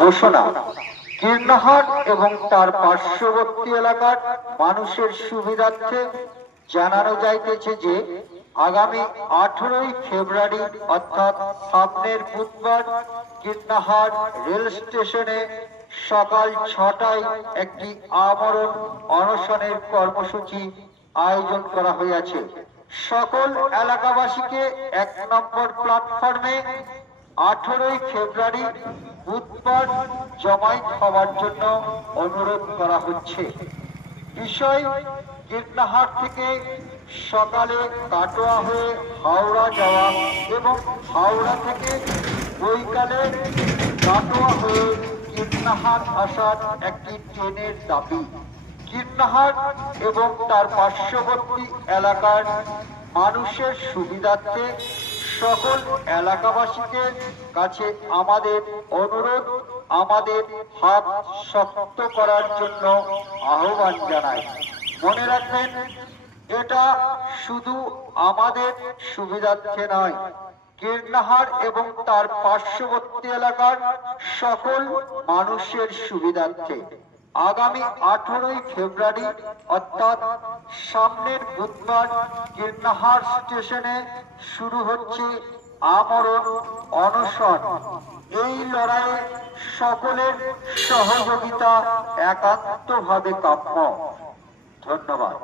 ঘোষণা কীর্ণহাট এবং তার পার্শ্ববর্তী এলাকার মানুষের সুবিধার্থে জানানো যাইতেছে যে আগামী 18ই ফেব্রুয়ারি অর্থাৎ সামনের বুধবার কীর্ণহাট রেল স্টেশনে সকাল 6টায় একটি আমরণ অনশনের কর্মসূচি আয়োজন করা হয়েছে। সকল এলাকাবাসীকে 1 নম্বর প্ল্যাটফর্মে 18ই ফেব্রুয়ারি বুধবার জমায়েত হওয়ার জন্য অনুরোধ করা হচ্ছে। বিষয়, কীর্ণহাট থেকে সকালে কাটোয়া হয়ে হাওড়া যাওয়া এবং হাওড়া থেকে বৈকালে কাটোয়া হয়ে কীর্ণহাট আসার একটি ট্রেনের দাবি। কীর্ণহাট এবং তার পার্শ্ববর্তী এলাকার মানুষের সুবিধার্থে সকল এলাকাবাসীকে কাছে আমাদের অনুরোধ, আমাদের হাত শক্ত করার জন্য আহ্বান জানাই। মনে রাখবেন, এটা শুধু আমাদের সুবিধার্থে নয়, কীর্ণহাট এবং তার পার্শ্ববর্তী এলাকার সকল মানুষের সুবিধার্থে। আগামী 18ই ফেব্রুয়ারি অর্থাৎ সামনের বুধবার কীর্ণহাট স্টেশনে শুরু হচ্ছে আমরণ অনশন। এই লড়াইয়ে সকলের সহযোগিতা একান্তভাবে কাম্য। ধন্যবাদ।